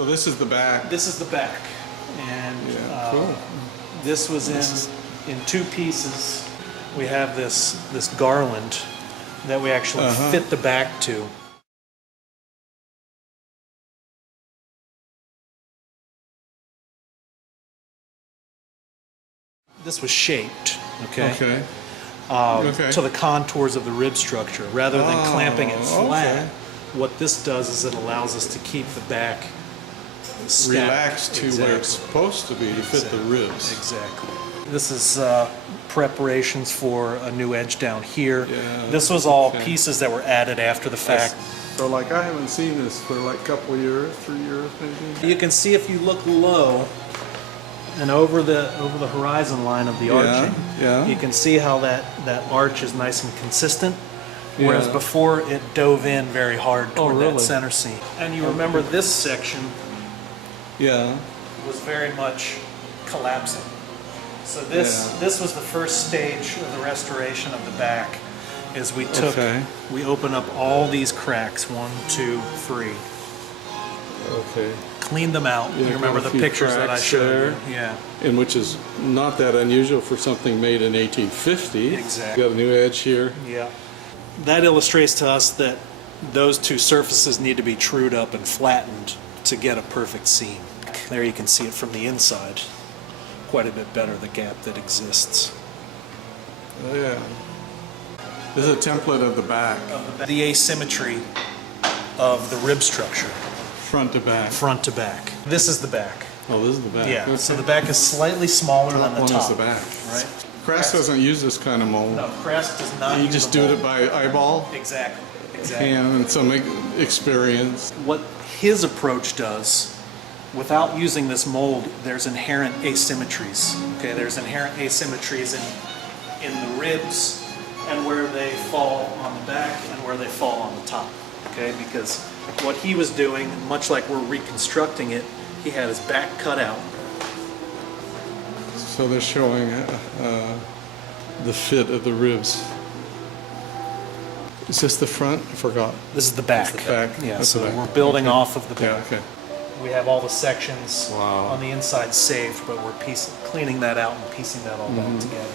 So this is the back. This is the back, and Cool. this was in two pieces. We have this garland that we actually fit the back to. This was shaped, okay, to the contours of the rib structure. Rather than clamping it flat, what this does is it allows us to keep the back stacked. Relaxed to where it's supposed to be to fit the ribs. Exactly. This is preparations for a new edge down here. Yeah, this was all pieces that were added after the fact. So like I haven't seen this for like a couple of years, 3 years maybe. You can see if you look low and over the horizon line of the arching, you can see how that arch is nice and consistent. Whereas before it dove in very hard toward that center seam. And you remember this section was very much collapsing. So this was the first stage of the restoration of the back. Is we took we opened up all these cracks, 1, 2, 3. Okay. Cleaned them out. You remember the pictures that I showed you? Yeah. And which is not that unusual for something made in 1850. Exactly. Got a new edge here. Yeah. That illustrates to us that those two surfaces need to be trued up and flattened to get a perfect seam. There you can see it from the inside. Quite a bit better, the gap that exists. Oh, yeah. This is a template of the back. The asymmetry of the rib structure. Front to back. Front to back. This is the back. Oh, this is the back. Yeah, okay. so the back is slightly smaller than the top. Is the back. Right? Craske doesn't use this kind of mold. No, Craske does not use You just do it by eyeball? Exactly. And some experience. What his approach does, without using this mold, there's inherent asymmetries. Okay, there's inherent asymmetries in the ribs and where they fall on the back and where they fall on the top. Okay, because what he was doing, much like we're reconstructing it, he had his back cut out. So they're showing the fit of the ribs. Is this the front? I forgot. This is the back. That's the back. Yeah, That's so the back. we're building off of the back. Yeah, okay. We have all the sections on the inside saved, but we're cleaning that out and piecing that all back together.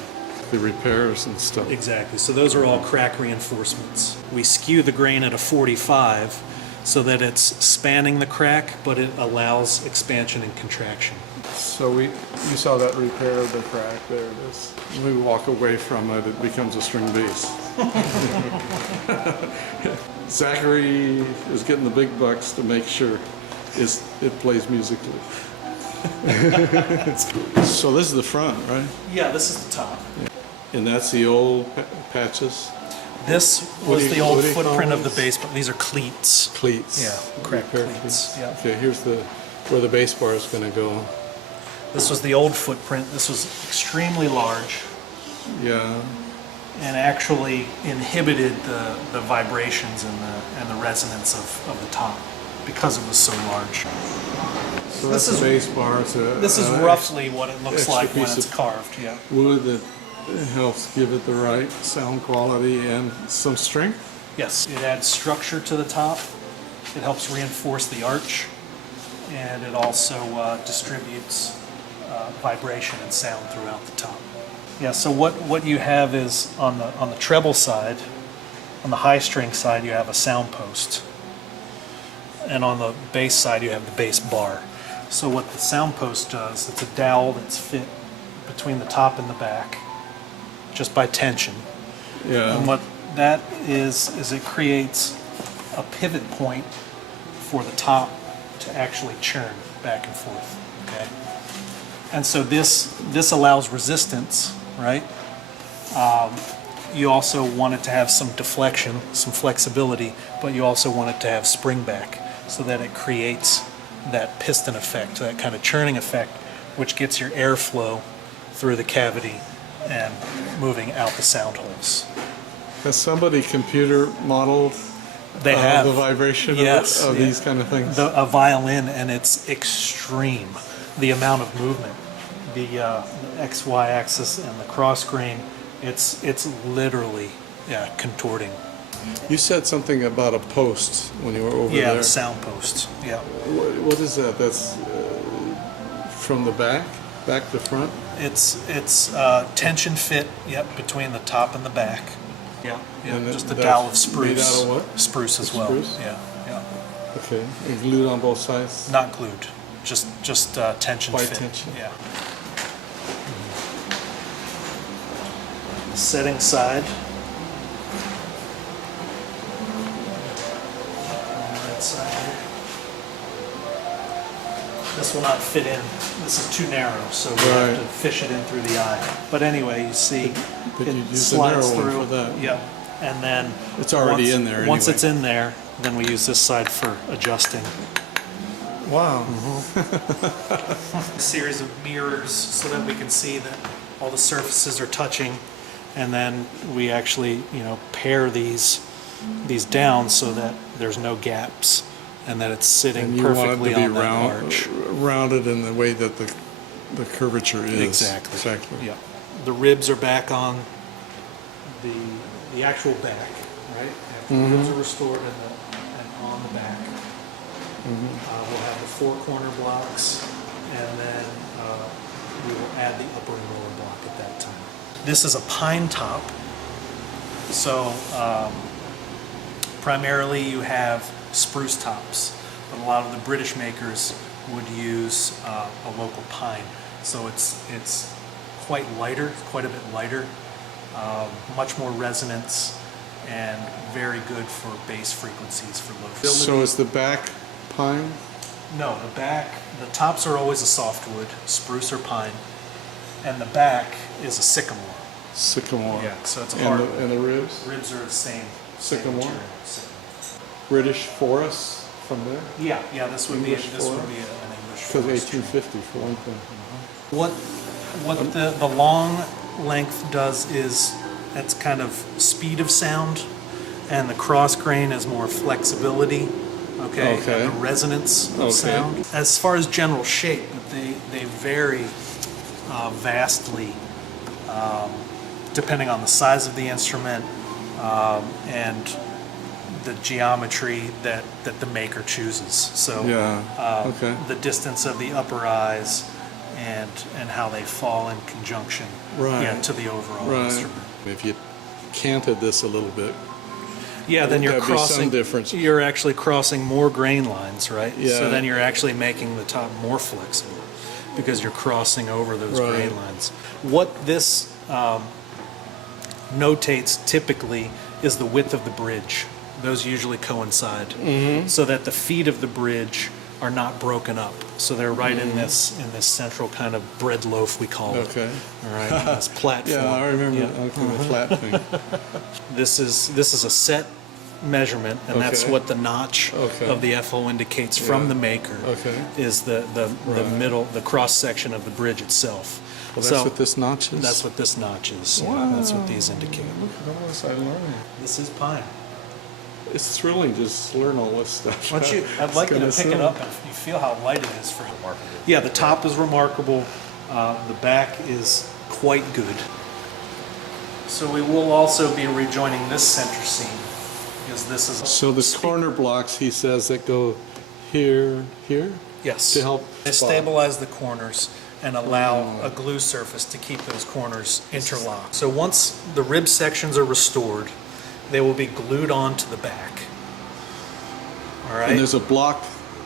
The repairs and stuff. Exactly. So those are all crack reinforcements. We skew the grain at a 45 so that it's spanning the crack, but it allows expansion and contraction. So you saw that repair of the crack. There it is. When we walk away from it, it becomes a string bass. Zachary is getting the big bucks to make sure it plays musically. So this is the front, right? Yeah, this is the top. Yeah. And that's the old patches? This was the old footprint of the base, but these are cleats. Cleats. Yeah, crack cleats. Yeah. Okay, here's where the base bar is going to go. This was the old footprint. This was extremely large. Yeah. And actually inhibited the vibrations and the resonance of the top because it was so large. So this is the base bar. This is roughly what it looks like when it's carved. Yeah. Wood that helps give it the right sound quality and some strength. Yes. It adds structure to the top. It helps reinforce the arch, and it also distributes vibration and sound throughout the top. Yeah, so what you have is on the treble side, on the high string side, you have a sound post. And on the bass side, you have the bass bar. So what the sound post does, it's a dowel that's fit between the top and the back, just by tension. Yeah. And what that is it creates a pivot point for the top to actually churn back and forth. Okay. And so this allows resistance, right? You also want it to have some deflection, some flexibility, but you also want it to have spring back so that it creates that piston effect, that kind of churning effect, which gets your airflow through the cavity and moving out the sound holes. Has somebody computer modeled They have the vibration of these kind of things? A violin, and it's extreme, the amount of movement. The XY axis and the cross grain, it's literally contorting. You said something about a post when you were over Yeah, there. the sound posts, yeah. What is that? That's from the back to front? It's tension fit, yep, between the top and the back. Yeah, yeah, And just a that's dowel of spruce. made out of what? Spruce as well, Spruce? yeah, yeah. Okay. And glued on both sides? Not glued, just tension White fit. tension. Yeah. Setting side. Right side here. This will not fit in. This is too narrow, so we have Right. to fish it in through the eye. But anyway, you see, But it you use the slides narrow one through. for that. Yep, and then It's already once- in there Once anyway. it's in there, then we use this side for adjusting. Wow. A series of mirrors so that we can see that all the surfaces are touching, and then we actually, pair these down so that there's no gaps and that it's sitting And you want it perfectly to be on that arch. rounded in the way that the curvature is. Exactly. Exactly. Yeah. The ribs are back on the actual back, right? The ribs are restored and on the back. We'll have the four corner blocks, and then we will add the upper and lower block at that time. This is a pine top, so primarily you have spruce tops, but a lot of the British makers would use a local pine. So it's quite lighter, quite a bit lighter, much more resonance, and very good for bass frequencies for low fidelity. So is the back pine? No, the tops are always a softwood, spruce or pine, and the back is a sycamore. Sycamore. Yeah, so it's a And hard and the ribs? Ribs are the same. Sycamore? Same material, sycamore. British forests from there? Yeah, this would English be an forest? English Because forest tree. 1850 for one thing. What the long length does is it's kind of speed of sound, and the cross grain is more flexibility. Okay. Okay. And the resonance of Okay. sound. As far as general shape, they vary vastly depending on the size of the instrument and the geometry that the maker chooses. So Yeah, okay. the distance of the upper eyes and how they fall in conjunction Right. to the overall Right. instrument. If you canted this a little bit, Yeah, then you're There'd be some crossing. difference. You're actually crossing more grain lines, right? Yeah. So then you're actually making the top more flexible because you're crossing over those Right. grain lines. What this notates typically is the width of the bridge. Those usually coincide, Mm-hmm. so that the feet of the bridge are not broken up. So they're right Mm-hmm. in this central kind of bread loaf, we call it. okay. All right, in this platform. Yeah, I remember Yeah. okay, the flat thing. This is a set measurement, and that's Okay. what the notch Okay. of the FO indicates from Yeah. the maker. Okay. Is the Right. middle, the cross section of the bridge itself. Well, that's So what this notch is? that's what this notch is. Yeah, Wow. that's what these indicate. Look at all this I learned. This is pine. It's thrilling just to learn all this stuff. Why don't you? I'd It's like you to kinda pick it silly. up and you feel how light it is for remarkable. Yeah, the top is remarkable. The back is quite good. So we will also be rejoining this center seam because this is So the corner blocks, he says, that go here, yes to help they spot. stabilize the corners and allow a glue surface to keep those corners interlocked. So once the rib sections are restored, they will be glued onto the back. All right. And there's a block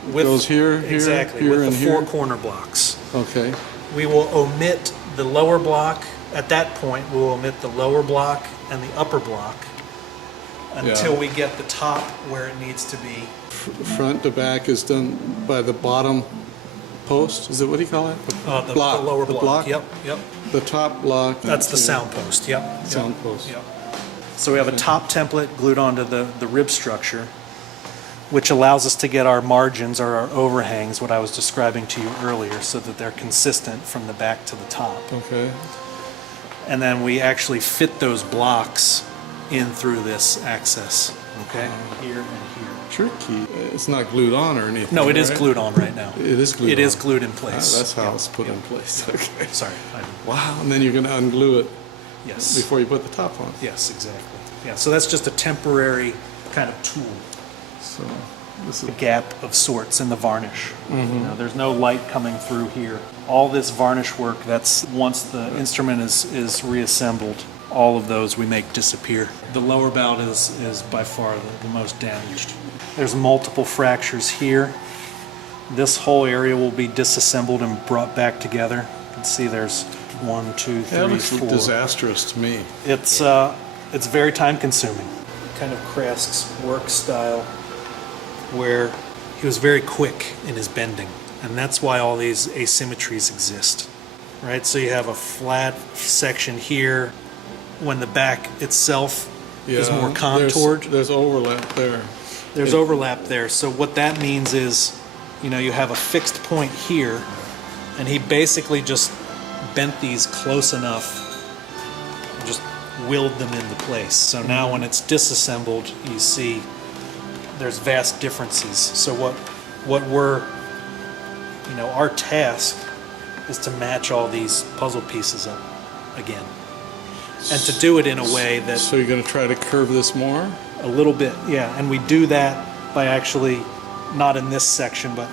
that With- goes here, exactly here, with and the here. four corner blocks. Okay. We will omit the lower block. At that point, we'll omit the lower block and the upper block until Yeah. we get the top where it needs to be. Front to back is done by the bottom post. Is it, what do you call it? The lower The block. Yep, yep. The top block. That's the here. sound post. Yep. yep, Sound post. Yep. So we have a top template glued onto the rib structure, which allows us to get our margins or our overhangs, what I was describing to you earlier, so that they're consistent from the back to the top. Okay. And then we actually fit those blocks in through this access, okay? Here and here. Tricky. It's not glued on or anything. No, it is right? glued on right now. It is glued It is on. glued in Ah, place. that's how Yep, it's put yep. in place. Okay. Sorry. Wow. And then you're going to unglue it Yes. before you put the top on. Yes, exactly. Yeah, so that's just a temporary kind of tool. So this is A gap of sorts in the varnish. You know, there's no light coming through here. All this varnish work, that's once the instrument is reassembled, all of those we make disappear. The lower bout is by far the most damaged. There's multiple fractures here. This whole area will be disassembled and brought back together. You can see there's 1, 2, yeah, it 3, looks 4. disastrous to me. It's very time consuming. Kind of Kraske's work style, where he was very quick in his bending, and that's why all these asymmetries exist, right? So you have a flat section here when the back itself is more contoured. There's overlap there. There's overlap there. So what that means is, you know, you have a fixed point here, and he basically just bent these close enough, and just willed them into place. So now when it's disassembled, you see there's vast differences. So what we're, you know, our task is to match all these puzzle pieces up again, and to do it in a way that So you're going to try to curve this more? a little bit, yeah. And we do that by actually, not in this section, but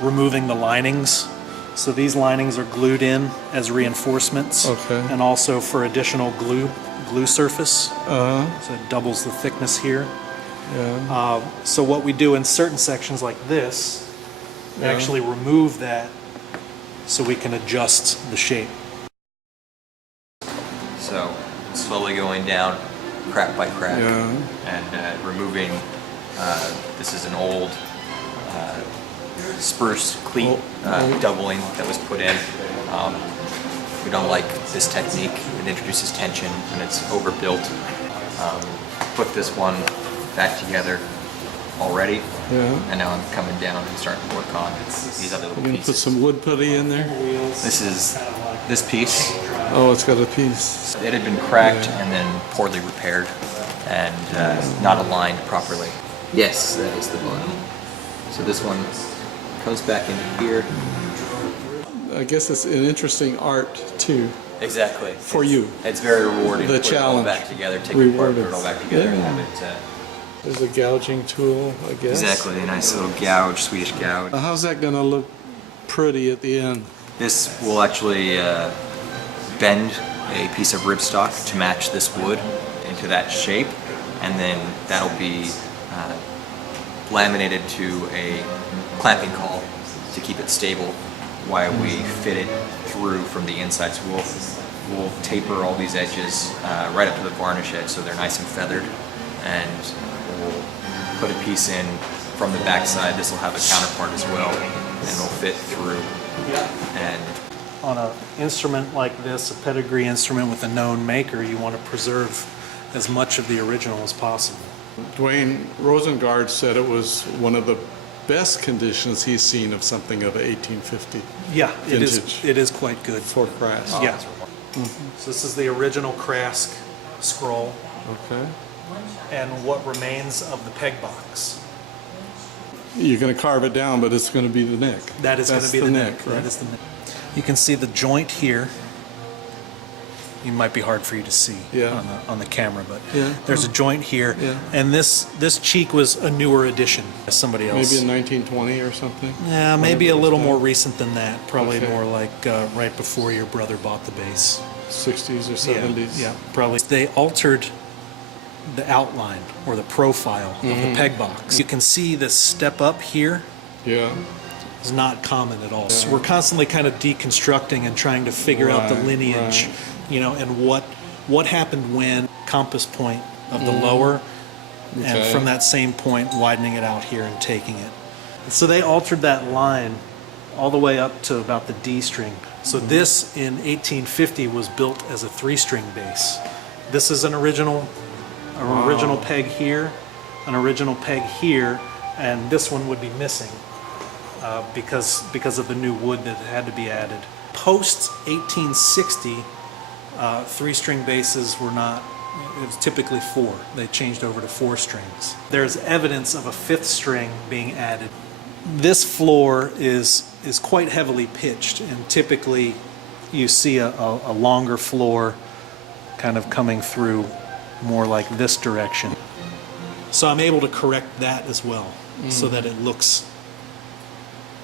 removing the linings. So these linings are glued in as reinforcements, Okay. and also for additional glue surface. So it doubles the thickness here. Yeah. So what we do in certain sections like this, we Yeah. actually remove that so we can adjust the shape. So slowly going down crack by crack Yeah. and removing, this is an old spruce cleat doubling that was put in. We don't like this technique. It introduces tension and it's overbuilt. Put this one back together already, Yeah. and now I'm coming down and starting to work on these other You're little going to put pieces. some wood putty in there? This is this piece. Oh, it's got a piece. It had been cracked and then poorly repaired and not aligned properly. Yes, that is the bottom. So this one comes back into here. I guess it's an interesting art too. Exactly. For you. It's very rewarding The to put it all challenge. back together, take it apart, Rewarded. put it all back together, and Yeah. have it. There's a gouging tool, I guess. Exactly, a nice little gouge, Swedish gouge. How's that going to look pretty at the end? This will actually bend a piece of ripstock to match this wood into that shape, and then that'll be laminated to a clamping caul to keep it stable while we fit it through from the inside. So we'll taper all these edges right up to the varnish edge so they're nice and feathered, and we'll put a piece in from the back side. This will have a counterpart as well, and it'll fit through. And On an instrument like this, a pedigree instrument with a known maker, you want to preserve as much of the original as possible. Dwayne Rosengard said it was one of the best conditions he's seen of something of 1850 Yeah, Vintage. it is quite good. for Craske. Yeah. So this is the original Craske scroll, Okay. and what remains of the peg box. You're going to carve it down, but it's going to be the neck. That is going to That's be the neck. right? That is the neck. You can see the joint here. It might be hard for you to see Yeah. on the camera, but Yeah. there's a joint here, Yeah. and this cheek was a newer addition by somebody else. Maybe in 1920 or something? Yeah, maybe a Whenever it was little done. more recent than that. Probably Okay. more like right before your brother bought the bass. 60s or 70s? Yeah, probably. They altered the outline or the profile of the peg box. You can see this step up here Yeah. is not common at all. So we're constantly kind of deconstructing and trying to figure out the Right, lineage, right. you know, and what happened when compass point of the lower, and Okay. from that same point widening it out here and taking it. So they altered that line all the way up to about the D string. So this in 1850 was built as a 3-string bass. This is an original peg here, an original peg here, and this one would be missing because of the new wood that had to be added. Post 1860, 3-string basses were not. It was typically 4. They changed over to 4 strings. There's evidence of a 5th string being added. This floor is quite heavily pitched, and typically you see a longer floor kind of coming through more like this direction. So I'm able to correct that as well, so that it looks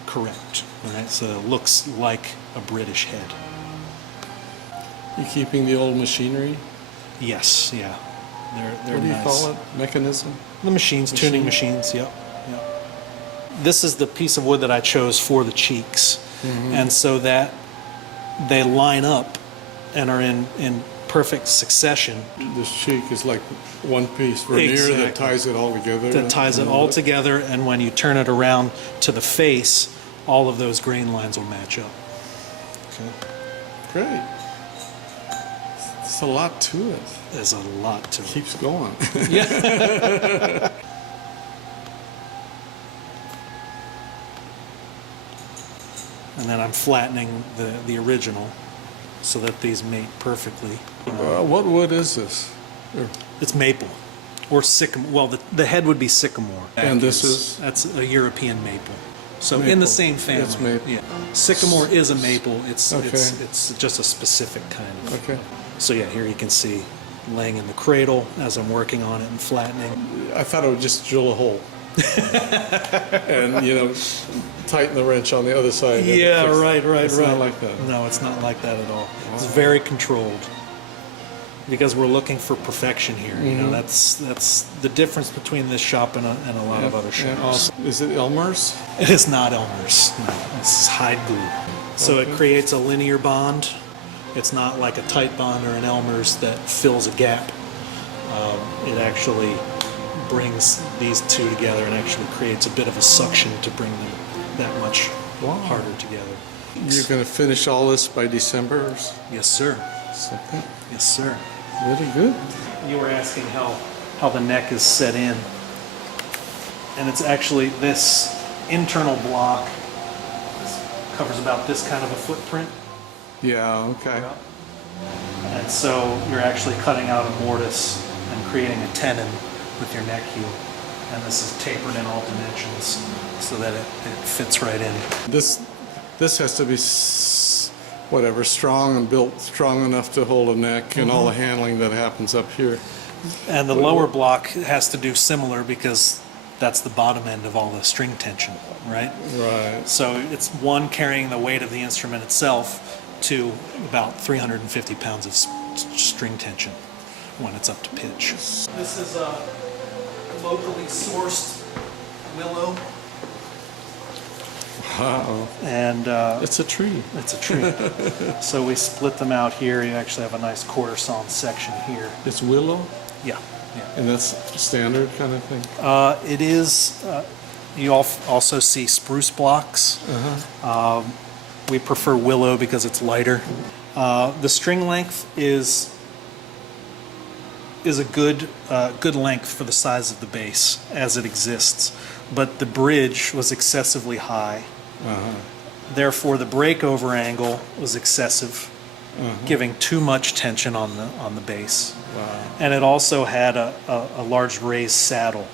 correct. All right, so it looks like a British head. You keeping the old machinery? Yes, yeah. They're What do you nice. call it? Mechanism? The machines, tuning machines, yep. This is the piece of wood that I chose for the cheeks. And so that they line up and are in perfect succession. This cheek is like one piece veneer Exactly. that ties it all together. That ties it all together, and when you turn it around to the face, all of those grain lines will match up. Okay. Great. It's a lot to it. There's a lot to it. Keeps going. And then I'm flattening the original so that these mate perfectly. What wood is this? It's maple or sycamore. Well, the head would be sycamore. And this is? That's a European maple. So in Maple. the same family. It's maple. Yeah. Sycamore is a maple. It's Okay. it's just a specific kind of. Okay. So yeah, here you can see laying in the cradle as I'm working on it and flattening. I thought I would just drill a hole. And, tighten the wrench on the other side. and Yeah, fix it. right. It's not like that. No, it's not like that at all. It's very controlled because we're looking for perfection here. That's the difference between this shop and a lot of other And shops. also, is it Elmer's? It is not Elmer's. No, this is hide glue. So it creates a linear bond. It's not like a tight bond or an Elmer's that fills a gap. It actually brings these two together and actually creates a bit of a suction to bring them that much harder together. You're going to finish all this by December or Yes, sir. something? Yes, sir. Really good. You were asking how the neck is set in. And it's actually this internal block. This covers about this kind of a footprint. Yeah, okay. And so you're actually cutting out a mortise and creating a tenon with your neck heel. And this is tapered in all dimensions so that it fits right in. This has to be strong and built strong enough to hold a neck and all the handling that happens up here. And the lower block has to do similar because that's the bottom end of all the string tension, right? Right. So it's one carrying the weight of the instrument itself to about 350 pounds of string tension when it's up to pitch. This is a locally sourced willow. Wow. And It's a tree. it's a tree. So we split them out here. You actually have a nice quarter sawn section here. It's willow, Yeah. and that's standard kind of thing. It is, you also see spruce blocks. We prefer willow because it's lighter. The string length is a good length for the size of the bass as it exists, but the bridge was excessively high. Therefore, the breakover angle was excessive, giving too much tension on the bass. Wow. And it also had a large raised saddle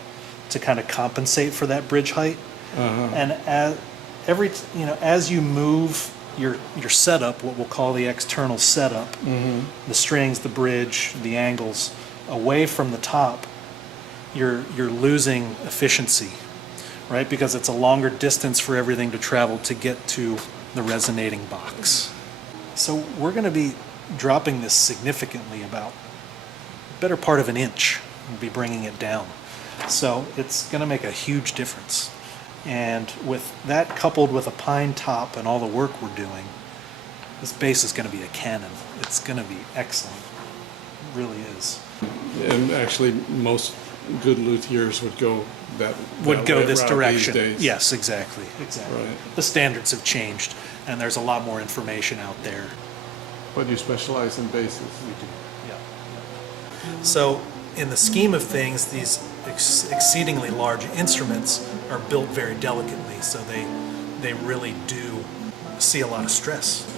to kind of compensate for that bridge height. And as you move your setup, what we'll call the external setup, the strings, the bridge, the angles, away from the top, you're losing efficiency, right? Because it's a longer distance for everything to travel to get to the resonating box. So we're going to be dropping this significantly, about a better part of an inch. We'll be bringing it down. So it's going to make a huge difference. And with that coupled with a pine top and all the work we're doing, this bass is going to be a cannon. It's going to be excellent. It really is. And actually, most good luthiers would go that Would go way this route direction. These days. Yes, exactly. Right. The standards have changed, and there's a lot more information out there. But you specialize in basses. We do. Yeah. So, in the scheme of things, these exceedingly large instruments are built very delicately, so they really do see a lot of stress.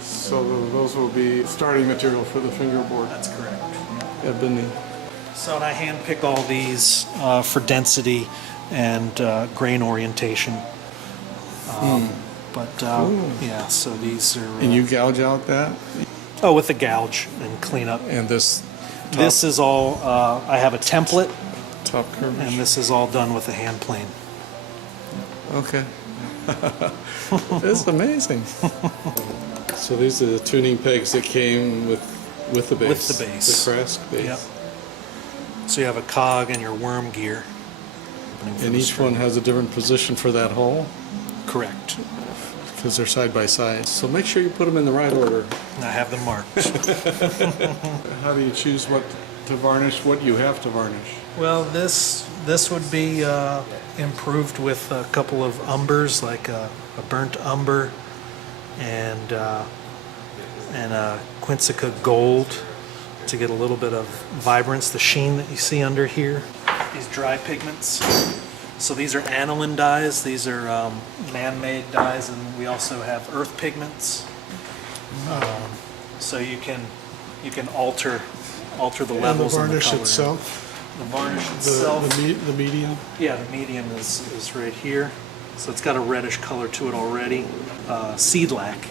So those will be starting material for the fingerboard. That's correct. Ebony. So, and I hand pick all these for density and grain orientation. But yeah, so these are. And you gouge out that? with the gouge and clean up. And this This is all, I have a template, top curve. and this is all done with a hand plane. Okay. It's amazing. So these are the tuning pegs that came with the base. With the base. The Craske base. Yep. So you have a cog and your worm gear. And each one has a different position for that hole Correct. because they're side by side. So make sure you put them in the right order. And I have them marked. How do you choose what to varnish, what you have to varnish? Well, this would be improved with a couple of umbers, like a burnt umber and a Quinsica gold to get a little bit of vibrance, the sheen that you see under here. These dry pigments. So these are aniline dyes. These are man-made dyes, and we also have earth pigments. So you can alter the levels and the varnish color. itself, The varnish itself. the medium. Yeah, the medium is right here. So it's got a reddish color to it already. Seed lac,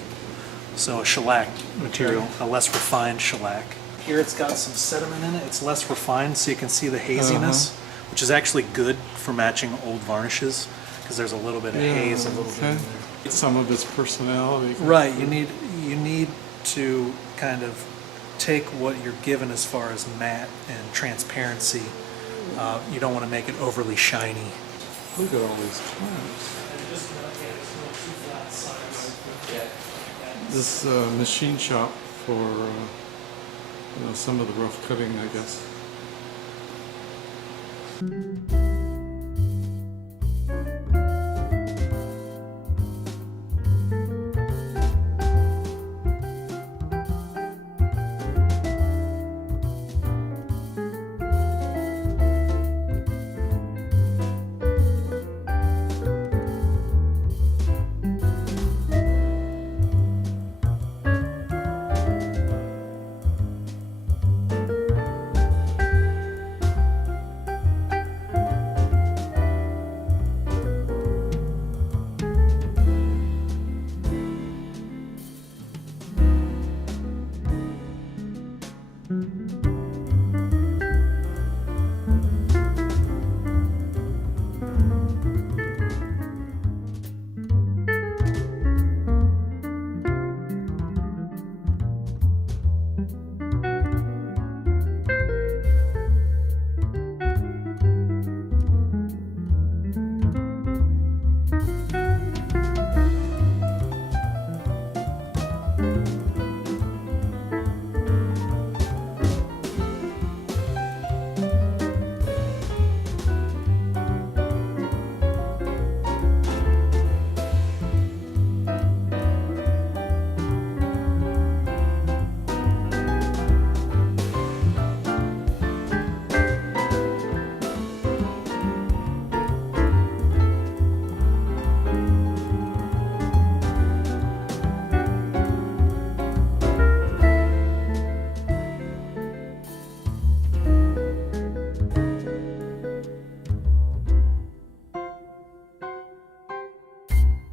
so a shellac material, a less refined shellac. Here it's got some sediment in it. It's less refined, so you can see the haziness, which is actually good for matching old varnishes, because there's a little bit of haze, a little bit in there. Some of its personality. Right, you need to kind of take what you're given as far as matte and transparency. You don't want to make it overly shiny. Look at all these clamps. This machine shop for some of the rough cutting, I guess.